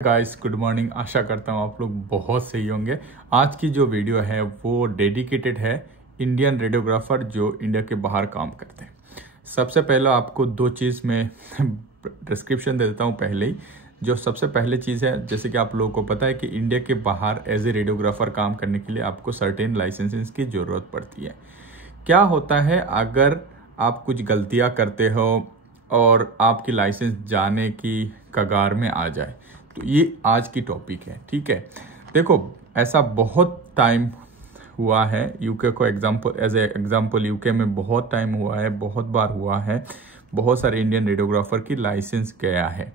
Guys good morning. आशा करता हूँ आप लोग बहुत सही होंगे। आज की जो वीडियो है वो डेडिकेटेड है इंडियन रेडियोग्राफर जो इंडिया के बाहर काम करते हैं। सबसे पहले आपको दो चीज़ में डिस्क्रिप्शन दे देता हूँ पहले ही। जो सबसे पहले चीज़ है, जैसे कि आप लोगों को पता है कि इंडिया के बाहर एज ए रेडियोग्राफर काम करने के लिए आपको सर्टेन लाइसेंसेस की ज़रूरत पड़ती है। क्या होता है अगर आप कुछ गलतियाँ करते हो और आपकी लाइसेंस जाने की कगार में आ जाए, तो ये आज की टॉपिक है। ठीक है, देखो ऐसा बहुत टाइम हुआ है यूके को एज ए एग्जांपल यूके में बहुत टाइम हुआ है, बहुत बार हुआ है, बहुत सारे इंडियन रेडियोग्राफर की लाइसेंस गया है।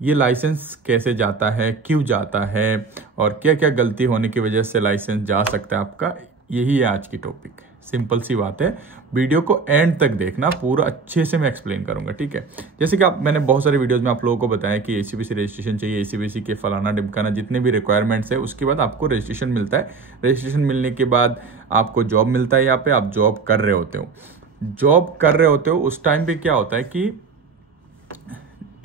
ये लाइसेंस कैसे जाता है, क्यों जाता है और क्या क्या गलती होने की वजह से लाइसेंस जा सकता है आपका, यही है आज की टॉपिक। सिंपल सी बात है, वीडियो को एंड तक देखना, पूरा अच्छे से मैं एक्सप्लेन करूंगा। ठीक है, जैसे कि मैंने बहुत सारे वीडियोस में आप लोगों को बताया कि एसीबीसी रजिस्ट्रेशन चाहिए, एसीबीसी के फलाना डिमकाना जितने भी रिक्वायरमेंट्स है, उसके बाद आपको रजिस्ट्रेशन मिलता है। रजिस्ट्रेशन मिलने के बाद आपको जॉब मिलता है। यहाँ पे आप जॉब कर रहे होते हो उस टाइम पे क्या होता है कि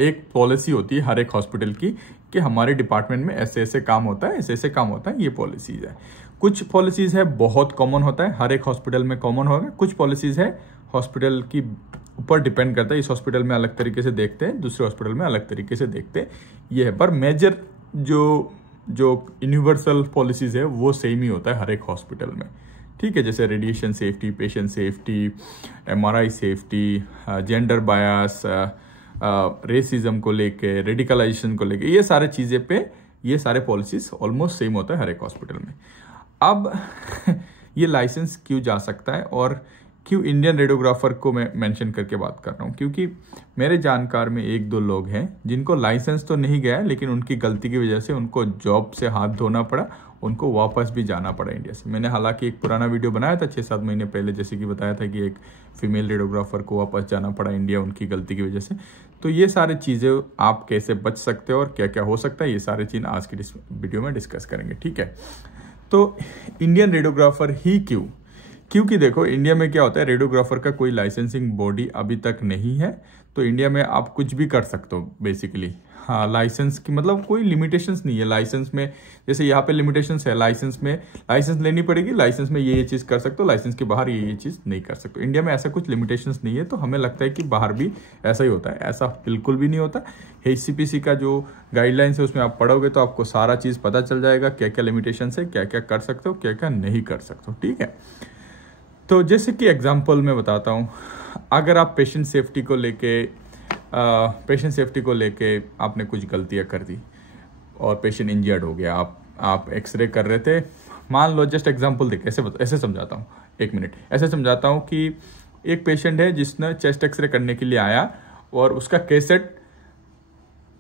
एक पॉलिसी होती है हर एक हॉस्पिटल की कि हमारे डिपार्टमेंट में ऐसे ऐसे काम होता है, ऐसे ऐसे काम होता है, ये पॉलिसीज है। कुछ पॉलिसीज है बहुत कॉमन होता है, हर एक हॉस्पिटल में कॉमन होगा। कुछ पॉलिसीज है हॉस्पिटल की ऊपर डिपेंड करता है, इस हॉस्पिटल में अलग तरीके से देखते हैं, दूसरे हॉस्पिटल में अलग तरीके से देखते हैं, ये है। पर मेजर जो यूनिवर्सल पॉलिसीज है वो सेम ही होता है हर एक हॉस्पिटल में। ठीक है, जैसे radiation safety, patient safety, MRI safety, gender bias, racism को लेके, रेडिकलाइजेशन को लेके, ये सारे चीजें पे ये सारे पॉलिसीज ऑलमोस्ट सेम होता है हर एक हॉस्पिटल में। अब ये लाइसेंस क्यों जा सकता है और क्यों इंडियन रेडियोग्राफर को मैं मेंशन करके बात कर रहा हूँ, क्योंकि मेरे जानकार में एक दो लोग हैं जिनको लाइसेंस तो नहीं गया, लेकिन उनकी गलती की वजह से उनको जॉब से हाथ धोना पड़ा, उनको वापस भी जाना पड़ा इंडिया से। मैंने हालांकि एक पुराना वीडियो बनाया था 6-7 महीने पहले, जैसे कि बताया था कि एक फीमेल रेडियोग्राफर को वापस जाना पड़ा इंडिया उनकी गलती की वजह से। तो ये सारी चीज़ें आप कैसे बच सकते हो और क्या क्या हो सकता है, ये सारी चीज़ आज की वीडियो में डिस्कस करेंगे। ठीक है, तो इंडियन रेडियोग्राफर ही क्यों? क्योंकि देखो इंडिया में क्या होता है, रेडियोग्राफर का कोई लाइसेंसिंग बॉडी अभी तक नहीं है, तो इंडिया में आप कुछ भी कर सकते हो बेसिकली। हाँ, लाइसेंस की मतलब कोई लिमिटेशंस नहीं है लाइसेंस में। जैसे यहाँ पे लिमिटेशंस है, लाइसेंस में लाइसेंस लेनी पड़ेगी, लाइसेंस में ये चीज़ कर सकते हो, लाइसेंस के बाहर ये चीज़ नहीं कर सकते। इंडिया में ऐसा कुछ लिमिटेशंस नहीं है, तो हमें लगता है कि बाहर भी ऐसा ही होता है। ऐसा बिल्कुल भी नहीं होता। एसीपीसी का जो गाइडलाइंस है उसमें आप पढ़ोगे तो आपको सारा चीज़ पता चल जाएगा, क्या क्या लिमिटेशंस है, क्या क्या कर सकते हो, क्या क्या नहीं कर सकते हो। ठीक है, तो जैसे कि एग्जांपल मैं बताता हूँ, अगर आप पेशेंट सेफ्टी को लेके आपने कुछ गलतियाँ कर दी और पेशेंट इंजर्ड हो गया, आप एक्सरे कर रहे थे, मान लो, जस्ट एग्जांपल देख, ऐसे समझाता हूँ, एक मिनट, ऐसे समझाता हूँ कि एक पेशेंट है जिसने चेस्ट एक्सरे करने के लिए आया और उसका कैसेट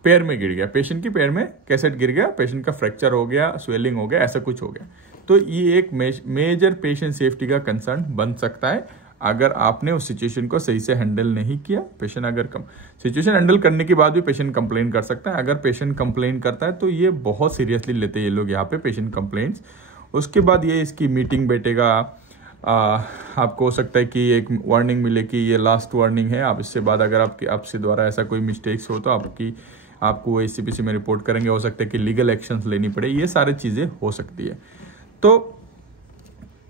पैर में गिर गया, पेशेंट की पैर में कैसेट गिर गया, पेशेंट का फ्रैक्चर हो गया, स्वेलिंग हो गया, ऐसा कुछ हो गया। तो ये एक मेजर पेशेंट सेफ्टी का कंसर्न बन सकता है अगर आपने उस सिचुएशन को सही से हैंडल नहीं किया। पेशेंट अगर सिचुएशन हैंडल करने के बाद भी पेशेंट कंप्लेन कर सकता है। अगर पेशेंट कंप्लेन करता है तो ये बहुत सीरियसली लेते हैं ये लोग यहाँ पे पेशेंट कंप्लेंट्स। उसके बाद ये इसकी मीटिंग बैठेगा, आपको हो सकता है कि एक वार्निंग मिले कि ये लास्ट वार्निंग है, आप इससे बाद अगर आपसे द्वारा ऐसा कोई मिस्टेक्स हो तो आपको एसीपीसी में रिपोर्ट करेंगे, हो सकता है कि लीगल एक्शंस लेनी पड़े, ये सारी चीज़ें हो सकती है। तो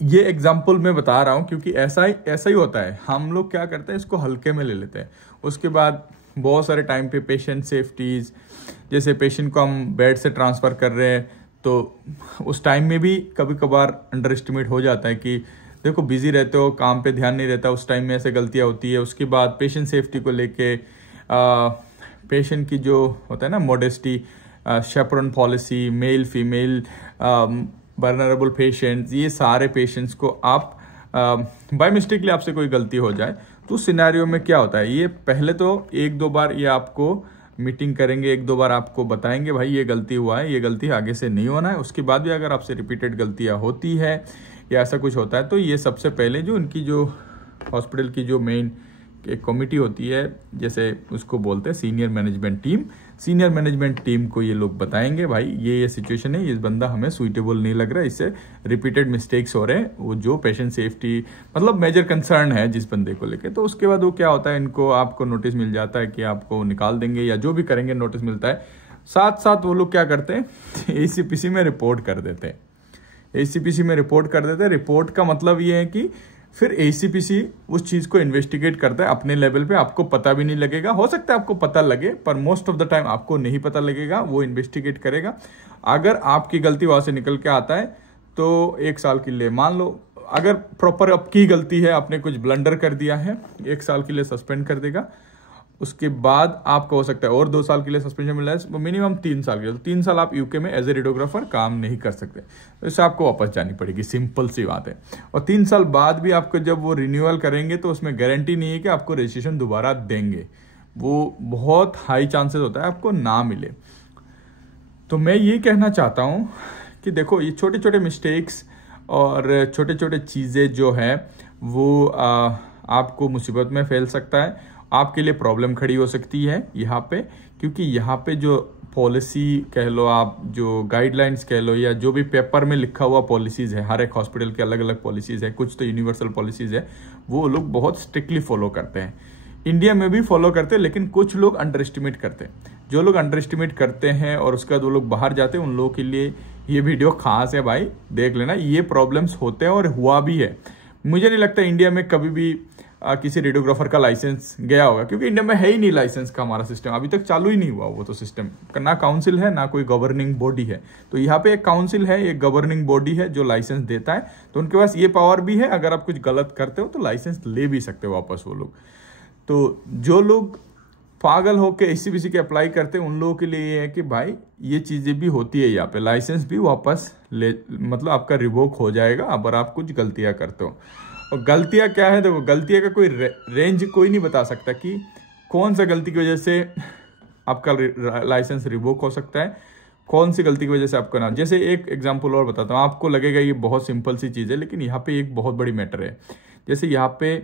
ये एग्जाम्पल मैं बता रहा हूँ क्योंकि ऐसा ही होता है। हम लोग क्या करते हैं, इसको हल्के में ले लेते हैं। उसके बाद बहुत सारे टाइम पे पेशेंट सेफ्टीज, जैसे पेशेंट को हम बेड से ट्रांसफ़र कर रहे हैं तो उस टाइम में भी कभी कभार अंडर एस्टिमेट हो जाता है कि देखो बिजी रहते हो, काम पे ध्यान नहीं रहता, उस टाइम में ऐसे गलतियाँ होती है। उसके बाद पेशेंट सेफ्टी को लेके पेशेंट की जो होता है ना modesty, chaperone policy, male female, vulnerable patients, ये सारे पेशेंट्स को आप बाय मिस्टेकली आपसे कोई गलती हो जाए तो सिनेरियो में क्या होता है, ये पहले तो 1-2 बार ये आपको मीटिंग करेंगे, 1-2 बार आपको बताएंगे भाई ये गलती हुआ है, ये गलती आगे से नहीं होना है। उसके बाद भी अगर आपसे रिपीटेड गलतियां होती है या ऐसा कुछ होता है तो ये सबसे पहले जो उनकी जो हॉस्पिटल की जो मेन एक कमिटी होती है, जैसे उसको बोलते हैं सीनियर मैनेजमेंट टीम को ये लोग बताएंगे भाई ये सिचुएशन है, ये बंदा हमें सुइटेबल नहीं लग रहा है, इससे रिपीटेड मिस्टेक्स हो रहे हैं, वो जो पेशेंट सेफ्टी मतलब मेजर कंसर्न है जिस बंदे को लेके। तो उसके बाद वो क्या होता है, इनको आपको नोटिस मिल जाता है कि आपको निकाल देंगे या जो भी करेंगे, नोटिस मिलता है। साथ साथ वो लोग क्या करते हैं, एसीपीसी में रिपोर्ट कर देते हैं। एसीपीसी में रिपोर्ट कर देते हैं। रिपोर्ट का मतलब ये है कि फिर एसीपीसी उस चीज को इन्वेस्टिगेट करता है अपने लेवल पे। आपको पता भी नहीं लगेगा, हो सकता है आपको पता लगे, पर मोस्ट ऑफ द टाइम आपको नहीं पता लगेगा। वो इन्वेस्टिगेट करेगा। अगर आपकी गलती वहां से निकल के आता है तो 1 साल के लिए, मान लो अगर प्रॉपर आपकी गलती है, आपने कुछ ब्लंडर कर दिया है, 1 साल के लिए सस्पेंड कर देगा। उसके बाद आपको हो सकता है और 2 साल के लिए सस्पेंशन मिल रहा है, मिनिमम 3 साल के लिए। तो 3 साल आप यूके में एज ए रेडियोग्राफर काम नहीं कर सकते, तो इससे आपको वापस जानी पड़ेगी। सिंपल सी बात है। और 3 साल बाद भी आपको जब वो रिन्यूअल करेंगे तो उसमें गारंटी नहीं है कि आपको रजिस्ट्रेशन दोबारा देंगे। वो बहुत हाई चांसेस होता है आपको ना मिले। तो मैं ये कहना चाहता हूँ कि देखो, ये छोटे छोटे मिस्टेक्स और छोटे छोटे चीज़ें जो है वो आपको मुसीबत में फैल सकता है। आपके लिए प्रॉब्लम खड़ी हो सकती है यहाँ पे, क्योंकि यहाँ पे जो पॉलिसी कह लो, आप जो गाइडलाइंस कह लो, या जो भी पेपर में लिखा हुआ पॉलिसीज है, हर एक हॉस्पिटल के अलग अलग पॉलिसीज है, कुछ तो यूनिवर्सल पॉलिसीज है, वो लोग बहुत स्ट्रिक्टली फॉलो करते हैं। इंडिया में भी फॉलो करते हैं, लेकिन कुछ लोग अंडर एस्टिमेट करते हैं। जो लोग अंडर एस्टिमेट करते हैं और उसके बाद वो लोग बाहर जाते हैं, उन लोगों के लिए ये वीडियो खास है भाई, देख लेना। ये प्रॉब्लम्स होते हैं और हुआ भी है। मुझे नहीं लगता इंडिया में कभी भी किसी रेडियोग्राफर का लाइसेंस गया होगा, क्योंकि इंडिया में है ही नहीं लाइसेंस का हमारा सिस्टम, अभी तक चालू ही नहीं हुआ वो तो सिस्टम। ना काउंसिल है, ना कोई गवर्निंग बॉडी है। तो यहाँ पे एक काउंसिल है, एक गवर्निंग बॉडी है जो लाइसेंस देता है। तो उनके पास ये पावर भी है, अगर आप कुछ गलत करते हो तो लाइसेंस ले भी सकते हो वापस वो लोग। तो जो लोग पागल होकर एसीबीसी के अप्लाई करते हैं, उन लोगों के लिए ये है कि भाई ये चीजें भी होती है यहाँ पे, लाइसेंस भी वापस ले, मतलब आपका रिवोक हो जाएगा अगर आप कुछ गलतियां करते हो। और गलतियां क्या है, देखो गलतियां का कोई रेंज कोई नहीं बता सकता कि कौन सा गलती की वजह से आपका लाइसेंस रिवोक हो सकता है, कौन सी गलती की वजह से आपका ना। जैसे एक एग्जांपल और बताता हूँ, आपको लगेगा ये बहुत सिंपल सी चीज़ है, लेकिन यहाँ पे एक बहुत बड़ी मैटर है। जैसे यहाँ पे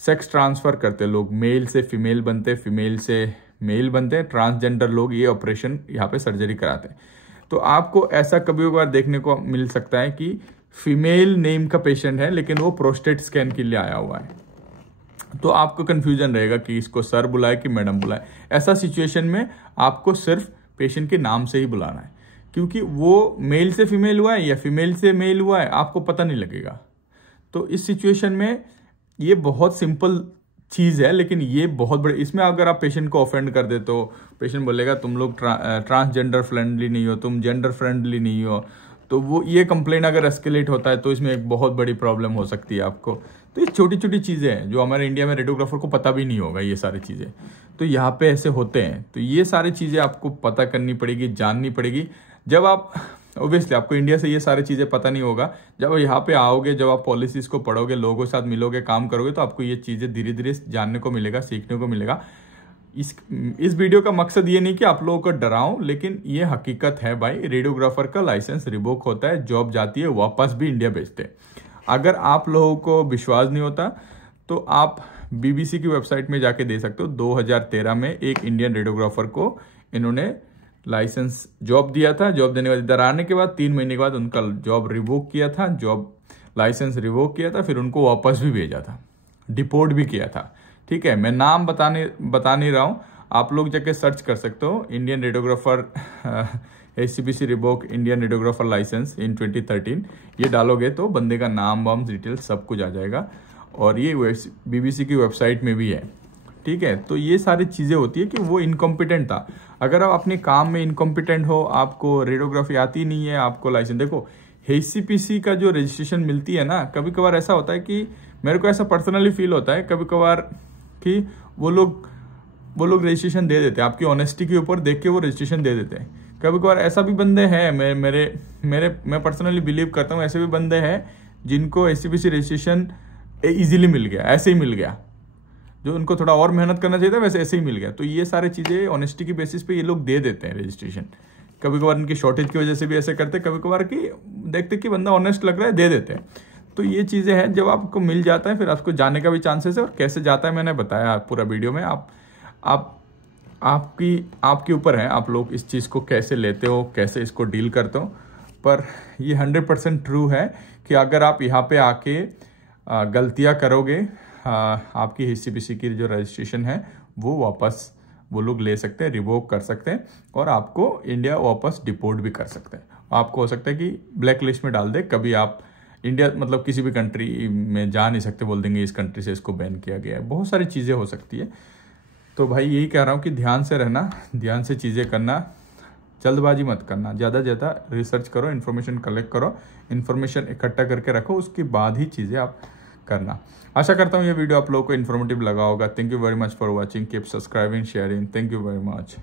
सेक्स ट्रांसफर करते लोग, मेल से फीमेल बनते, फीमेल से मेल बनते हैं, ट्रांसजेंडर लोग ये ऑपरेशन यहाँ पे सर्जरी कराते हैं। तो आपको ऐसा कभी कभार देखने को मिल सकता है कि फीमेल नेम का पेशेंट है, लेकिन वो प्रोस्टेट स्कैन के लिए आया हुआ है। तो आपको कंफ्यूजन रहेगा कि इसको सर बुलाए कि मैडम बुलाए। ऐसा सिचुएशन में आपको सिर्फ पेशेंट के नाम से ही बुलाना है, क्योंकि वो मेल से फीमेल हुआ है या फीमेल से मेल हुआ है आपको पता नहीं लगेगा। तो इस सिचुएशन में ये बहुत सिंपल चीज़ है, लेकिन ये बहुत बड़े, इसमें अगर आप पेशेंट को ऑफेंड कर दे तो पेशेंट बोलेगा तुम लोग ट्रांसजेंडर फ्रेंडली नहीं हो, तुम जेंडर फ्रेंडली नहीं हो। तो वो ये कंप्लेन अगर एस्केलेट होता है तो इसमें एक बहुत बड़ी प्रॉब्लम हो सकती है आपको। तो ये छोटी छोटी चीज़ें हैं जो हमारे इंडिया में रेडियोग्राफर को पता भी नहीं होगा, ये सारी चीज़ें। तो यहाँ पे ऐसे होते हैं। तो ये सारी चीज़ें आपको पता करनी पड़ेगी, जाननी पड़ेगी। जब आप ऑब्वियसली आपको इंडिया से ये सारी चीज़ें पता नहीं होगा, जब यहाँ पे आओगे, जब आप पॉलिसीज़ को पढ़ोगे, लोगों के साथ मिलोगे, काम करोगे, तो आपको ये चीज़ें धीरे धीरे जानने को मिलेगा, सीखने को मिलेगा। इस वीडियो का मकसद ये नहीं कि आप लोगों को डराऊं, लेकिन ये हकीकत है भाई। रेडियोग्राफर का लाइसेंस रिवोक होता है, जॉब जाती है, वापस भी इंडिया भेजते हैं। अगर आप लोगों को विश्वास नहीं होता तो आप बीबीसी की वेबसाइट में जाके दे सकते हो। 2013 में एक इंडियन रेडियोग्राफर को इन्होंने लाइसेंस जॉब दिया था। जॉब देने के बाद इधर आने के बाद 3 महीने के बाद उनका जॉब रिवोक किया था, जॉब लाइसेंस रिवोक किया था, फिर उनको वापस भी भेजा था, डिपोर्ट भी किया था। ठीक है, मैं नाम बता नहीं रहा हूँ, आप लोग जाके सर्च कर सकते हो, Indian radiographer ACBC revoke Indian radiographer licence in 2013, ये डालोगे तो बंदे का नाम वाम डिटेल सब कुछ आ जाएगा। और ये बीबीसी की वेबसाइट में भी है। ठीक है, तो ये सारी चीज़ें होती है कि वो इनकॉम्पिटेंट था। अगर आप अपने काम में इनकॉम्पिटेंट हो, आपको रेडियोग्राफी आती नहीं है, आपको लाइसेंस, देखो एसीपीसी का जो रजिस्ट्रेशन मिलती है ना, कभी कभार ऐसा होता है कि मेरे को ऐसा पर्सनली फील होता है कभी कभार कि वो लोग रजिस्ट्रेशन दे देते हैं, आपकी ऑनेस्टी के ऊपर देख के वो रजिस्ट्रेशन दे देते हैं। कभी कभार ऐसा भी बंदे हैं, मैं पर्सनली बिलीव करता हूँ, ऐसे भी बंदे हैं जिनको एसीपीसी रजिस्ट्रेशन इजीली मिल गया, ऐसे ही मिल गया, जो उनको थोड़ा और मेहनत करना चाहिए था वैसे ऐसे ही मिल गया। तो ये सारी चीज़ें ऑनेस्टी की बेसिस पे ये लोग दे देते हैं रजिस्ट्रेशन। कभी कभार इनकी शॉर्टेज की वजह से भी ऐसे करते हैं, कभी कभार कि देखते कि बंदा ऑनेस्ट लग रहा है, दे देते हैं। तो ये चीज़ें हैं, जब आपको मिल जाता है फिर आपको जाने का भी चांसेस है। और कैसे जाता है मैंने बताया पूरा वीडियो में। आपके ऊपर है, आप लोग इस चीज़ को कैसे लेते हो, कैसे इसको डील करते हो। पर ये 100% ट्रू है कि अगर आप यहाँ पे आके गलतियाँ करोगे, आपकी एसीबीसी की जो रजिस्ट्रेशन है वो वापस वो लोग ले सकते हैं, रिवोक कर सकते हैं और आपको इंडिया वापस डिपोर्ट भी कर सकते हैं। आपको हो सकता है कि ब्लैक लिस्ट में डाल दे, कभी आप इंडिया मतलब किसी भी कंट्री में जा नहीं सकते, बोल देंगे इस कंट्री से इसको बैन किया गया है। बहुत सारी चीज़ें हो सकती है। तो भाई यही कह रहा हूँ कि ध्यान से रहना, ध्यान से चीज़ें करना, जल्दबाजी मत करना, ज़्यादा ज़्यादा रिसर्च करो, इन्फॉर्मेशन कलेक्ट करो, इन्फॉर्मेशन इकट्ठा करके रखो, उसके बाद ही चीज़ें आप करना। आशा करता हूँ ये वीडियो आप लोगों को इन्फॉर्मेटिव लगा होगा। Thank you very much for watching, keep subscribing, sharing. Thank you very much.